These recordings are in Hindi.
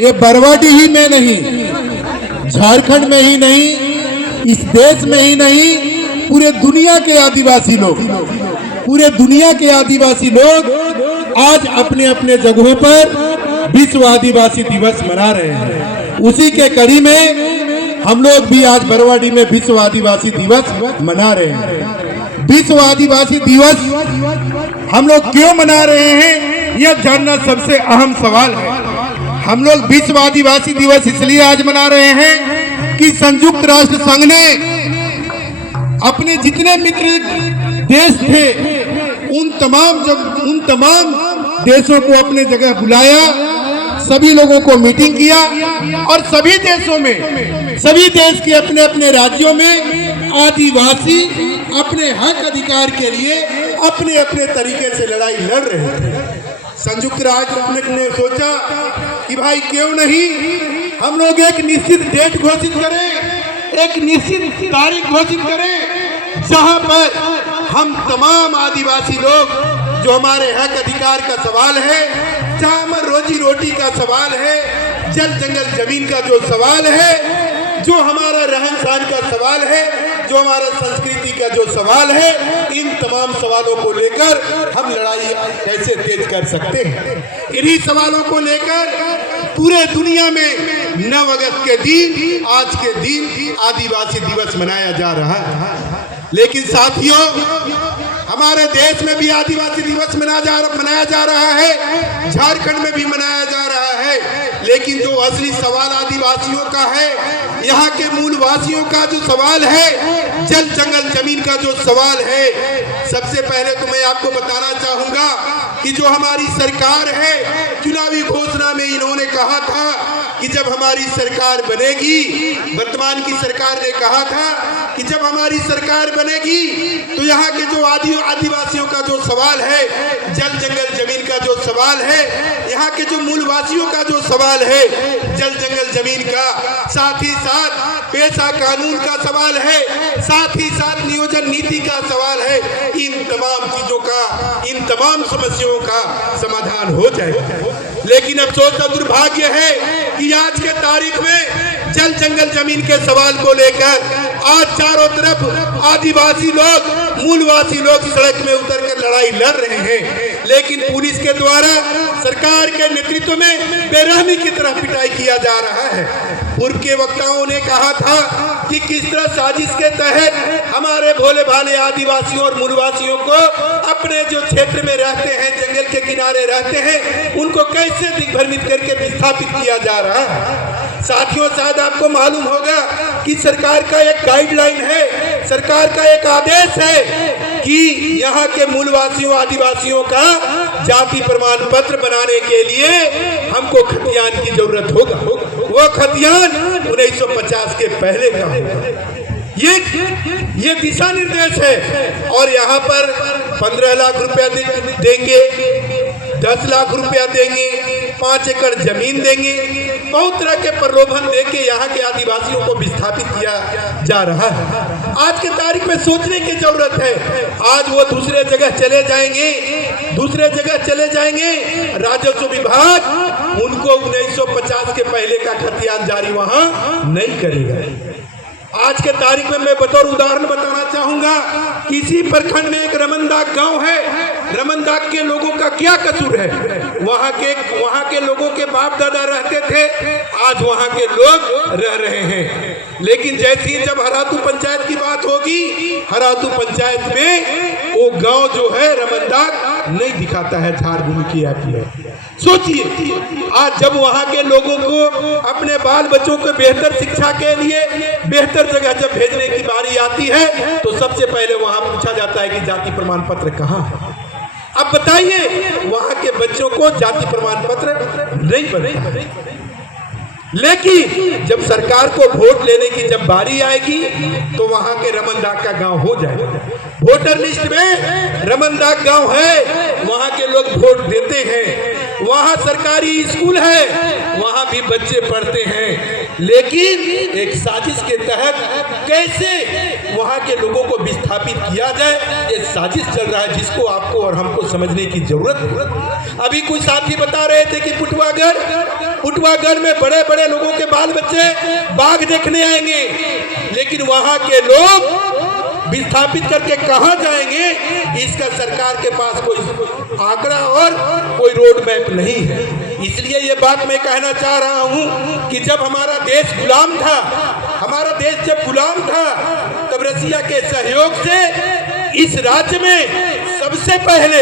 ये बरवाडी ही में नहीं, झारखंड में ही नहीं, इस देश में ही नहीं, पूरे दुनिया के आदिवासी लोग, पूरे दुनिया के आदिवासी लोग आज अपने अपने जगहों पर विश्व आदिवासी दिवस मना रहे हैं। उसी के कड़ी में हम लोग भी आज बरवाडी में विश्व आदिवासी दिवस मना रहे हैं। विश्व आदिवासी दिवस हम लोग क्यों मना रहे हैं, यह जानना सबसे अहम सवाल है। हम लोग विश्व आदिवासी दिवस इसलिए आज मना रहे हैं कि संयुक्त राष्ट्र संघ ने अपने जितने मित्र देश थे उन तमाम देशों को अपने जगह बुलाया, सभी लोगों को मीटिंग किया और सभी देशों में, सभी देश के अपने अपने राज्यों में आदिवासी अपने हक अधिकार के लिए अपने अपने तरीके से लड़ाई लड़ रहे थे। संयुक्त राष्ट्र ने सोचा कि भाई क्यों नहीं हम लोग एक निश्चित डेट घोषित करें, एक निश्चित तारीख घोषित करें जहां पर हम तमाम आदिवासी लोग, जो हमारे हक अधिकार का सवाल है, जहां हमारे रोजी रोटी का सवाल है, जल जंगल जमीन का जो सवाल है, जो हमारा रहन सहन का सवाल है, जो हमारा संस्कृति का जो सवाल है, इन तमाम सवालों को लेकर हम लड़ाई कैसे तेज कर सकते हैं। इन्हीं सवालों को लेकर पूरे दुनिया में 9 अगस्त के दिन, आज के दिन आदिवासी दिवस मनाया जा रहा है। लेकिन साथियों, हमारे देश में भी आदिवासी दिवस मनाया जा रहा है, झारखंड में भी मनाया जा रहा है। लेकिन जो असली सवाल आदिवासियों का है, यहाँ के मूल वासियों का जो सवाल है, जल जंगल जमीन का जो सवाल है, सबसे पहले तो मैं आपको बताना चाहूंगा कि जो हमारी सरकार है, चुनावी घोषणा में इन्होंने कहा था कि जब हमारी सरकार बनेगी, वर्तमान की सरकार ने कहा था कि जब हमारी सरकार बनेगी तो यहाँ के जो आदिवासियों का जो सवाल है, जल जंगल जमीन का जो सवाल है, यहाँ के जो मूलवासियों का जो सवाल है, जल जंगल जमीन का, साथ ही साथ पेशा कानून का सवाल है, साथ ही साथ नियोजन नीति का सवाल है, इन तमाम चीजों का, इन तमाम समस्याओं का समाधान हो जाएगा। लेकिन अफसोस और दुर्भाग्य है कि आज के तारीख में जल जंगल जमीन के सवाल को लेकर आज चारों तरफ आदिवासी लोग, मूलवासी लोग सड़क में उतरकर लड़ाई लड़ रहे हैं। लेकिन पुलिस के द्वारा सरकार के नेतृत्व में बेरहमी की तरह पिटाई किया जा रहा है। पूर्व के वक्ताओं ने कहा था कि किस तरह साजिश के तहत हमारे भोले भाले आदिवासियों और मूलवासियों को अपने जो क्षेत्र में रहते हैं, जंगल के किनारे रहते हैं, उनको कैसे दिग्भ्रमित करके विस्थापित किया जा रहा है। साथियों, शायद आपको मालूम होगा कि सरकार का एक गाइडलाइन है, सरकार का एक आदेश है कि यहाँ के मूलवासियों आदिवासियों का जाति प्रमाण पत्र बनाने के लिए हमको खतियान की जरूरत होगा। वो खतियान 1950 के पहले का होगा। ये दिशा निर्देश है। और यहाँ पर 15 लाख रुपया देंगे, 10 लाख रुपया देंगे, 5 एकड़ जमीन देंगे, बहुत तरह के प्रलोभन देके यहाँ के आदिवासियों को विस्थापित किया जा रहा है। आज के तारीख में सोचने की जरूरत है। आज वो दूसरे जगह चले जाएंगे, राजस्व विभाग उनको 1950 के पहले का खतियान जारी वहां नहीं करेगा। आज के तारीख में मैं बतौर उदाहरण बताना चाहूंगा, किसी प्रखंड में एक रमनदाग गांव है। रमनदाग के लोगों का क्या कसूर है? वहां के लोगों के बाप दादा रहते थे, आज वहां के लोग रह रहे हैं। लेकिन जैसे ही जब हरातू पंचायत की बात होगी, हरातू पंचायत में वो गांव जो है रमनदाग नहीं दिखाता है झारभूमि की आती। सोचिए, आज जब वहां के लोगों को अपने बाल बच्चों को बेहतर शिक्षा के लिए बेहतर जगह जब भेजने की बारी आती है, तो सबसे पहले वहां पूछा जाता है कि जाति प्रमाण पत्र कहाँ है। अब बताइए, वहां के बच्चों को जाति प्रमाण पत्र नहीं बनेगा। लेकिन जब सरकार को वोट लेने की जब बारी आएगी, तो वहां के रमनदाग का गांव हो जाएगा। वोटर लिस्ट में रमनदाग गांव है, वहां के लोग वोट देते हैं, वहां सरकारी स्कूल है, वहां भी बच्चे पढ़ते हैं। लेकिन एक साजिश के तहत कैसे वहां के लोगों को विस्थापित किया जाए, ये साजिश चल रहा है, जिसको आपको और हमको समझने की जरूरत है। अभी कुछ साथी बता रहे थे कि पुटवागढ़ पुटवागढ़ में बड़े बड़े लोगों के बाल बच्चे बाघ देखने आएंगे, लेकिन वहां के लोग विस्थापित करके कहां जाएंगे, इसका सरकार के पास कोई आंकड़ा और कोई रोड मैप नहीं है। इसलिए ये बात मैं कहना चाह रहा हूं कि जब हमारा देश गुलाम था, हमारा देश जब गुलाम था, तब रसिया के सहयोग से इस राज्य में सबसे पहले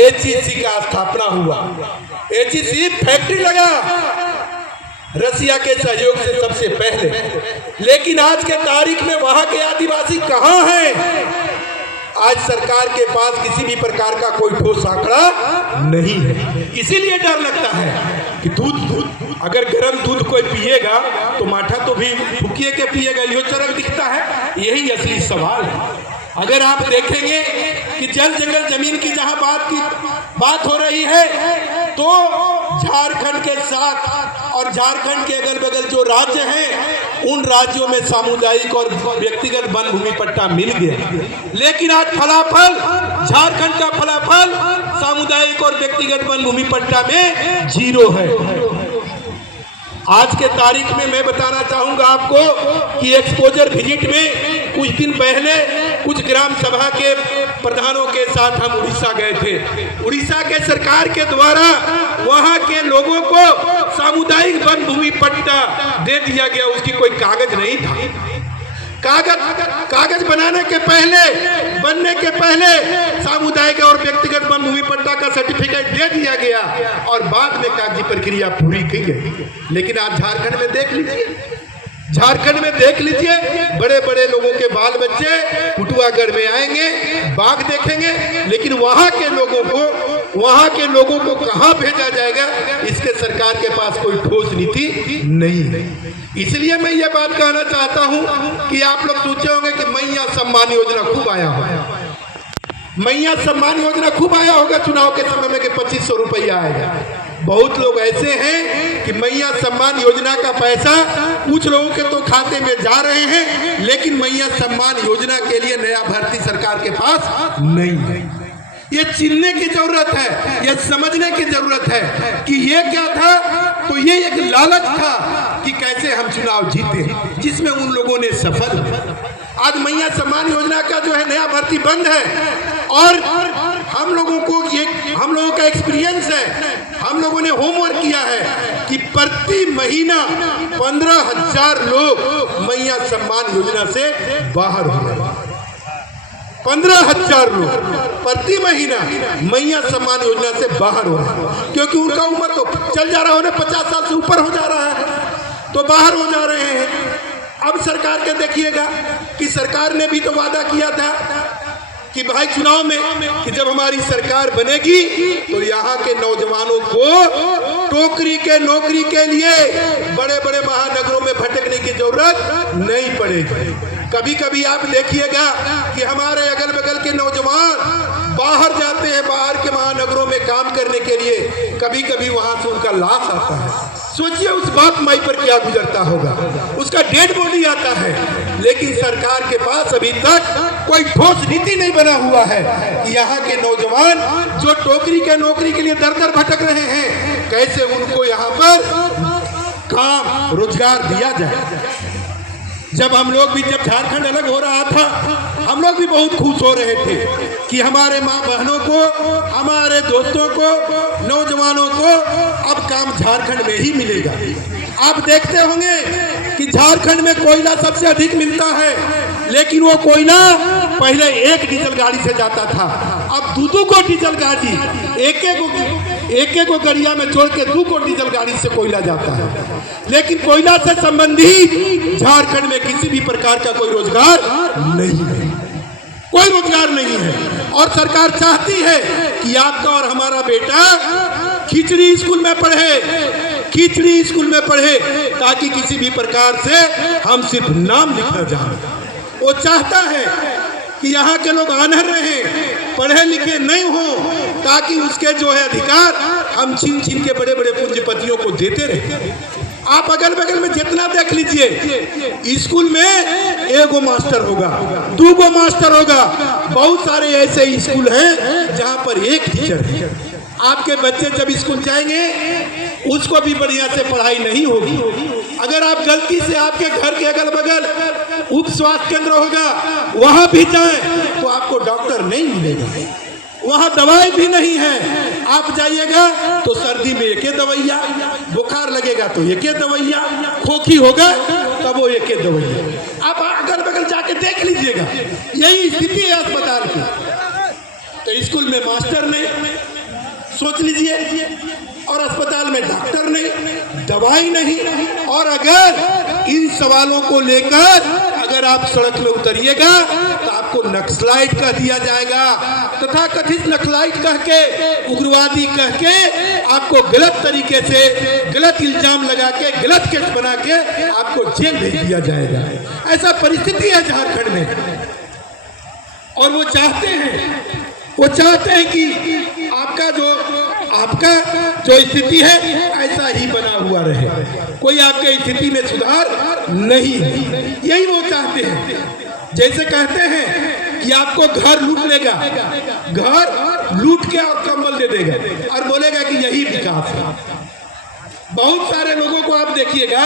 एचईसी का स्थापना हुआ। एचईसी फैक्ट्री लगा रसिया के सहयोग से सबसे पहले। लेकिन आज के तारीख में वहां के आदिवासी कहां हैं? आज सरकार के पास किसी भी प्रकार का कोई ठोस आंकड़ा नहीं है। इसीलिए डर लगता है कि दूध अगर गर्म दूध कोई पिएगा तो माठा तो भी फुकिए के पिएगा, यो चरक दिखता है। यही असली सवाल है। अगर आप देखेंगे कि जल जंगल जमीन की जहां बात हो रही है, तो झारखंड के साथ और झारखंड के अगल बगल जो राज्य हैं, उन राज्यों में सामुदायिक और व्यक्तिगत वन भूमि पट्टा मिल गया। लेकिन आज फलाफल, झारखंड का फलाफल सामुदायिक और व्यक्तिगत वन भूमि पट्टा में 0 है। आज के तारीख में मैं बताना चाहूंगा आपको कि एक्सपोजर विजिट में कुछ दिन पहले कुछ ग्राम सभा के प्रधानों के साथ हम उड़ीसा गए थे। उड़ीसा के सरकार के द्वारा वहां के लोगों को सामुदायिक वन भूमि पट्टा दे दिया गया। उसकी कोई कागज नहीं था। कागज बनने के पहले सामुदायिक और व्यक्तिगत वन भूमि पट्टा का सर्टिफिकेट दे दिया गया और बाद में कागजी प्रक्रिया पूरी की गई। लेकिन आज झारखंड में देख लीजिए, बड़े बड़े लोगों के बाल बच्चे पुटवागढ़ में आएंगे, बाघ देखेंगे, लेकिन वहां के लोगों को कहां भेजा जाएगा, इसके सरकार के पास कोई ठोस नीति नहीं है। इसलिए मैं ये बात कहना चाहता हूं कि आप लोग सोचे होंगे कि मैया सम्मान योजना खूब आया होगा। मैया सम्मान योजना खूब आया होगा चुनाव के समय में कि 2500 रुपया आएगा। बहुत लोग ऐसे हैं कि मैया सम्मान योजना का पैसा कुछ लोगों के तो खाते में जा रहे हैं, लेकिन मैया सम्मान योजना के लिए नया भर्ती सरकार के पास नहीं है। ये चिन्हने की जरूरत है, ये समझने की जरूरत है कि ये क्या था। तो ये एक लालच था कि कैसे हम चुनाव जीते, जिसमें उन लोगों ने सफल। आज मैया सम्मान योजना का जो है नया भर्ती बंद है और हम लोगों का एक्सपीरियंस है, हम लोगों ने होमवर्क किया है कि प्रति महीना 15,000 लोग मैया सम्मान योजना से बाहर हो रहे हैं। 15,000 लोग प्रति महीना मैया सम्मान योजना से बाहर हो रहे हैं, क्योंकि उनका उम्र तो चल जा रहा है, 50 साल से ऊपर हो जा रहा है, तो बाहर हो जा रहे हैं। अब सरकार के देखिएगा कि सरकार ने भी तो वादा किया था कि भाई चुनाव में कि जब हमारी सरकार बनेगी तो यहाँ के नौजवानों को टोकरी के नौकरी के लिए बड़े बड़े महानगरों में भटकने की जरूरत नहीं पड़ेगी। कभी कभी आप देखिएगा कि हमारे अगल बगल के नौजवान बाहर जाते हैं, बाहर के महानगरों में काम करने के लिए, कभी कभी वहां से उनका लाश आता है। सोचिए उस बाप माई पर क्या गुजरता होगा, उसका डेड बॉडी आता है। लेकिन सरकार के पास अभी तक कोई ठोस नीति नहीं बना हुआ है कि यहाँ के नौजवान जो टोकरी के नौकरी के लिए दर दर भटक रहे हैं, कैसे उनको यहाँ पर काम रोजगार दिया जाए। जब झारखंड अलग हो रहा था, हम लोग भी बहुत खुश हो रहे थे कि हमारे माँ बहनों को, हमारे दोस्तों को, नौजवानों को अब काम झारखंड में ही मिलेगा। आप देखते होंगे कि झारखंड में कोयला सबसे अधिक मिलता है, लेकिन वो कोयला पहले एक डीजल गाड़ी से जाता था, अब दो को डीजल गाड़ी, एक गड़िया में जोड़ के 2 को डीजल गाड़ी से कोयला जाता है। लेकिन कोयला से संबंधित झारखंड में किसी भी प्रकार का कोई रोजगार नहीं है, कोई रोजगार नहीं है। और सरकार चाहती है कि आपका और हमारा बेटा खिचड़ी स्कूल में पढ़े ताकि किसी भी प्रकार से हम सिर्फ नाम लिखना जाए। वो चाहता है कि यहाँ के लोग अनहर रहे, पढ़े लिखे नहीं हो, ताकि उसके जो है अधिकार हम छीन के बड़े बड़े पूंजीपतियों को देते रहे। आप अगल बगल में जितना देख लीजिए, स्कूल में 1 मास्टर होगा, 2 मास्टर होगा, बहुत सारे ऐसे स्कूल हैं जहाँ पर 1 टीचर है। आपके बच्चे जब स्कूल जाएंगे उसको भी बढ़िया से पढ़ाई नहीं होगी। अगर आप गलती से आपके घर के अगल बगल उप स्वास्थ्य केंद्र होगा वहां भी जाएं तो आपको डॉक्टर नहीं मिलेगा, वहां दवाई भी नहीं है। आप जाइएगा तो सर्दी में एक दवाइया, बुखार लगेगा तो एक दवाइया, खोखी होगा तब वो एक दवाइया। आप अगल बगल जाके देख लीजिएगा, यही स्थिति है अस्पताल की। तो स्कूल में मास्टर नहीं, सोच लीजिए, और अस्पताल में डॉक्टर नहीं, दवाई नहीं। और अगर इन सवालों को लेकर अगर आप सड़क में उतरिएगा तो आपको नक्सलाइट कह दिया जाएगा, तथा कथित नक्सलाइट कह के, उग्रवादी कह के आपको गलत तरीके से गलत इल्जाम लगा के गलत केस बना के आपको जेल भेज दिया जाएगा। ऐसा परिस्थिति है झारखंड में। और वो चाहते हैं कि आपका जो स्थिति है ऐसा ही बना हुआ रहे, कोई आपके स्थिति में सुधार नहीं है। यही वो चाहते हैं। जैसे कहते हैं कि आपको घर लूट लेगा, घर लूट के और कंबल दे देगा और बोलेगा कि यही विकास है। बहुत सारे लोगों को आप देखिएगा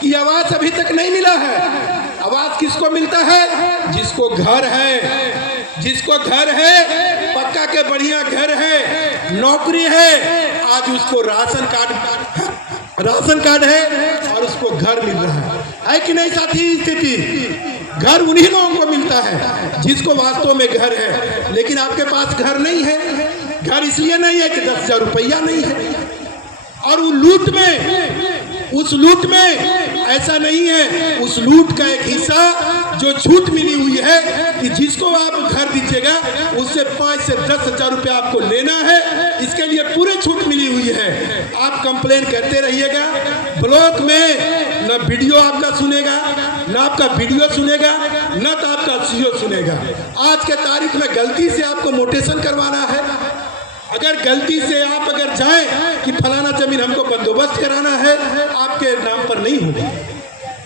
कि आवास अभी तक नहीं मिला है। आवास किसको मिलता है? जिसको घर है, जिसको घर है, पक्का के बढ़िया घर है, नौकरी है, आज उसको राशन कार्ड है और उसको घर मिल रहा है कि नहीं साथी? स्थिति घर उन्हीं लोगों को मिलता है जिसको वास्तव में घर है। लेकिन आपके पास घर नहीं है। घर इसलिए नहीं है कि 10,000 रुपया नहीं है। और उस लूट में ऐसा नहीं है, उस लूट का एक हिस्सा जो छूट मिली हुई है कि जिसको आप घर दीजिएगा उससे 5 से 10,000 रुपया आपको लेना है, इसके लिए पूरी छूट मिली हुई है। आप कंप्लेन करते रहिएगा, ब्लॉक में न वीडियो आपका सुनेगा, न आपका वीडियो सुनेगा, न तो आपका सीओ सुनेगा। आज के तारीख में गलती से आपको मोटेशन करवाना है, अगर गलती से आप अगर जाएं कि फलाना जमीन हमको बंदोबस्त कराना है, आपके नाम पर नहीं होगा।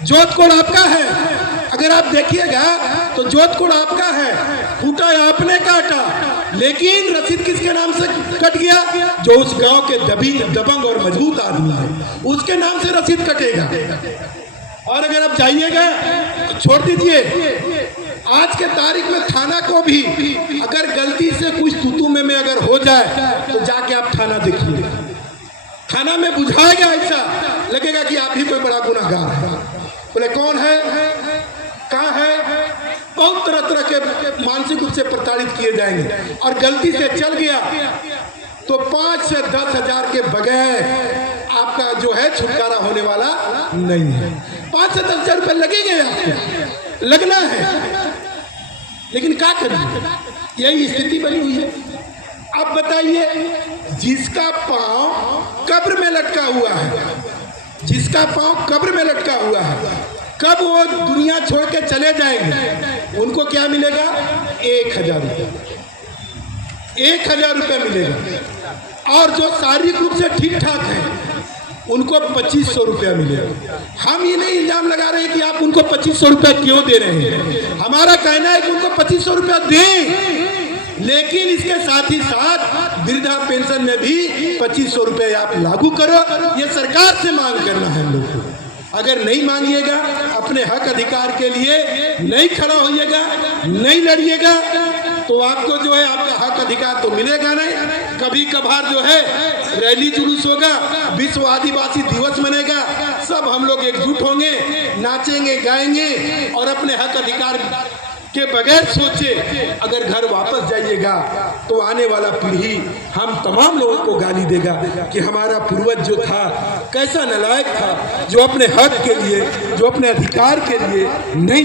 जोत कोड आपका है, अगर आप देखिएगा तो जोत कोड आपका है, फूटा आपने काटा, लेकिन रसीद किसके नाम से कट गया? जो उस गांव के दबंग और मजबूत आदमी है, उसके नाम से रसीद कटेगा। और अगर आप जाइएगा तो छोड़ दीजिए, आज के तारीख में थाना को भी अगर गलती से कुछ तूतू में अगर हो जाए तो जाके आप थाना देखिए, थाना में बुझाएगा, ऐसा लगेगा कि आप ही कोई बड़ा गुनाहगार है। बोले कौन है, कहाँ है? बहुत तरह के मानसिक रूप से प्रताड़ित किए जाएंगे। और गलती से चल गया तो 5 से 10,000 के बगैर आपका जो है छुटकारा होने वाला नहीं है। 5 से 10,000 रुपये लगेंगे, आपको लगना है, लेकिन क्या करिए, यही स्थिति बनी हुई है। अब बताइए, जिसका पांव कब्र में लटका हुआ है, जिसका पांव कब्र में लटका हुआ है, कब वो दुनिया छोड़ के चले जाएंगे, उनको क्या मिलेगा? 1,000 रुपये, 1,000 रुपये मिलेगा। और जो शारीरिक रूप से ठीक ठाक है उनको 2,500 रुपया मिलेगा। हम ये नहीं इल्जाम लगा रहे हैं कि आप उनको 2,500 रुपया क्यों दे रहे हैं, हमारा कहना है कि उनको 2,500 रुपया दें, लेकिन इसके साथ ही साथ वृद्धा पेंशन में भी 2,500 रुपये आप लागू करो। ये सरकार से मांग करना है हम लोग को। अगर नहीं मांगिएगा, अपने हक अधिकार के लिए नहीं खड़ा होइएगा, नहीं लड़िएगा, तो आपको जो है आपका हक अधिकार तो मिलेगा नहीं। कभी कभार जो है रैली जुलूस होगा, विश्व आदिवासी दिवस मनेगा, सब हम लोग एकजुट होंगे, नाचेंगे, गाएंगे और अपने हक अधिकार के बगैर सोचे अगर घर वापस जाइएगा तो आने वाला पीढ़ी हम तमाम लोगों को गाली देगा कि हमारा पूर्वज जो था कैसा नालायक था, जो अपने हक के लिए, जो अपने अधिकार के लिए नहीं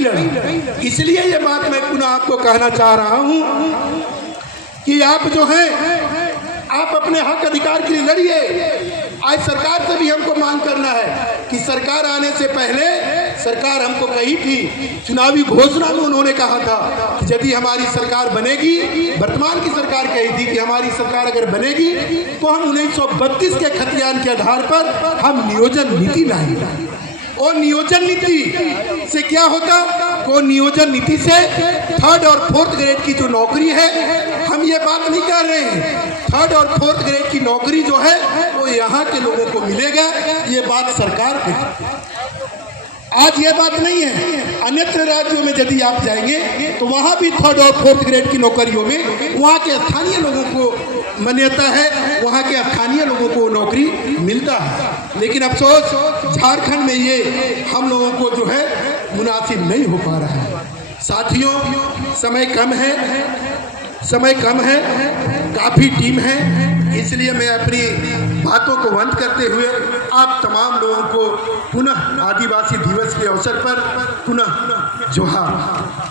लड़ी। इसलिए ये बात मैं पुनः आपको कहना चाह रहा हूँ कि आप जो है आप अपने हक अधिकार के लिए लड़िए। आज सरकार से भी हमको मांग करना है कि सरकार आने से पहले सरकार हमको कही थी, चुनावी घोषणा में उन्होंने कहा था कि यदि हमारी सरकार बनेगी, वर्तमान की सरकार कही थी कि हमारी सरकार अगर बनेगी तो हम 1932 के खतियान के आधार पर हम नियोजन नीति लाएंगे। और नियोजन नीति से क्या होता? वो नियोजन नीति से 3rd और 4th ग्रेड की जो नौकरी है, हम ये बात नहीं कर रहे हैं, 3rd और 4th ग्रेड की नौकरी जो है वो यहाँ के लोगों को मिलेगा, ये बात सरकार की। आज ये बात नहीं है, अन्यत्र राज्यों में यदि आप जाएंगे तो वहाँ भी 3rd और 4th ग्रेड की नौकरियों में वहाँ के स्थानीय लोगों को मान्यता है, वहाँ के स्थानीय लोगों को नौकरी मिलता है। लेकिन अफसोस झारखंड में ये हम लोगों को जो है मुनासिब नहीं हो पा रहा है। साथियों, समय कम है, काफ़ी टीम है, इसलिए मैं अपनी बातों को अंत करते हुए आप तमाम लोगों को पुनः आदिवासी दिवस के अवसर पर पुनः जोहार।